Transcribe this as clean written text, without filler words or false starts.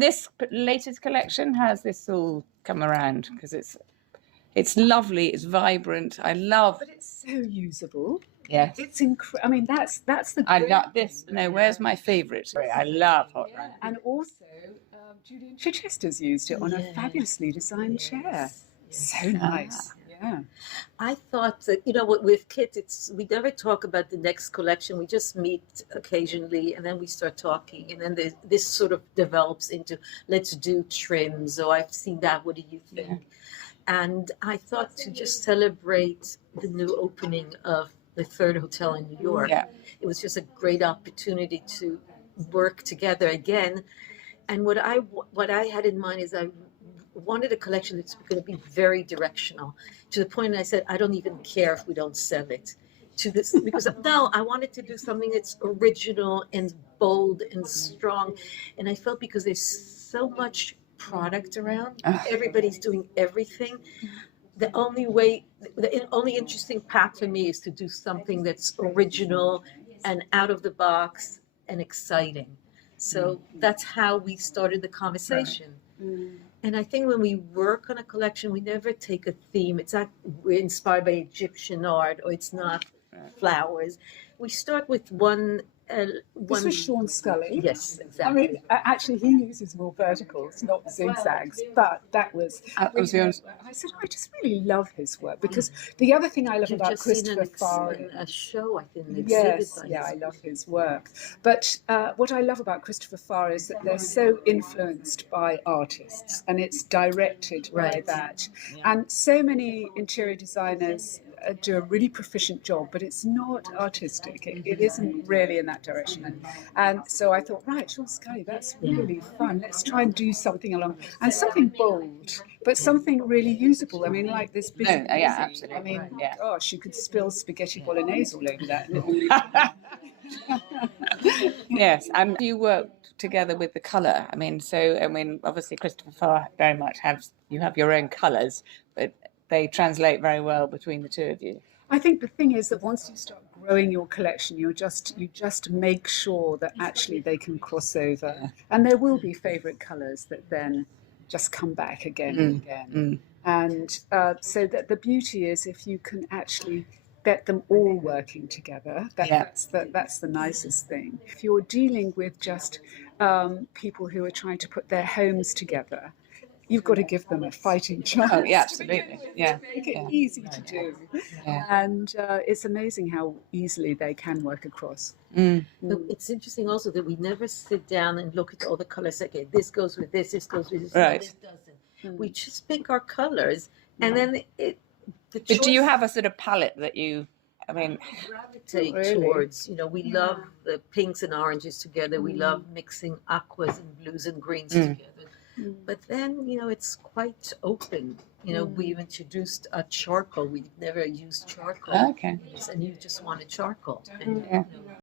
This latest collection has this all come around because it's lovely, it's vibrant. I love. But it's so usable. Yes. It's I mean, that's the. I love this. No, where's my favourite? I love hot run. And also, Julian Chichester's used it on a fabulously designed chair. So nice. Yeah. I thought that, you know, with Kit, we never talk about the next collection. We just meet occasionally, and then we start talking, and then this sort of develops into, let's do trims. Oh, I've seen that. What do you think? Yeah. And I thought to just celebrate the new opening of the third hotel in New York. Yeah. It was just a great opportunity to work together again. And what I had in mind is I wanted a collection that's going to be very directional, to the point I said, I don't even care if we don't sell it. To this, because no, I wanted to do something that's original and bold and strong. And I felt because there's so much product around, everybody's doing everything. The only interesting path for me is to do something that's original and out of the box and exciting. So that's how we started the conversation. And I think when we work on a collection, we never take a theme. It's not we're inspired by Egyptian art, or it's not flowers. We start with one. This was Sean Scully. Yes, exactly. I mean, actually, he uses more verticals, not zigzags. But that was. I said, I just really love his work, because the other thing I love about Christopher Farr. A show, I think. Yes, yeah, I love his work. But what I love about Christopher Farr is that they're so influenced by artists, and it's directed by that. And so many interior designers do a really proficient job, but it's not artistic. It isn't really in that direction. And so I thought, right, Sean Scully, that's really fun. Let's try and do something along, and something bold, but something really usable. I mean, like this big. Yeah, absolutely. I mean, gosh, you could spill spaghetti bolognese all over that. Yes, and you worked together with the colour. I mean, obviously Christopher Farr very much have your own colours, but they translate very well between the two of you. I think the thing is that once you start growing your collection, you just make sure that actually they can cross over, and there will be favourite colours that then just come back again and again. And so that the beauty is if you can actually get them all working together. That's the nicest thing. If you're dealing with just people who are trying to put their homes together, you've got to give them a fighting chance. Oh, yeah, absolutely. Yeah. Make it easy to do. Yeah. And it's amazing how easily they can work across. But it's interesting also that we never sit down and look at all the colors. Okay, this goes with this goes with this, right. This doesn't. We just pick our colors, and then But do you have a sort of palette that you, gravitate towards? You know, we love the pinks and oranges together. We love mixing aquas and blues and greens together. But then, you know, it's quite open. You know, we've introduced a charcoal. We've never used charcoal. Okay. And you just wanted charcoal. And, Yeah. you know,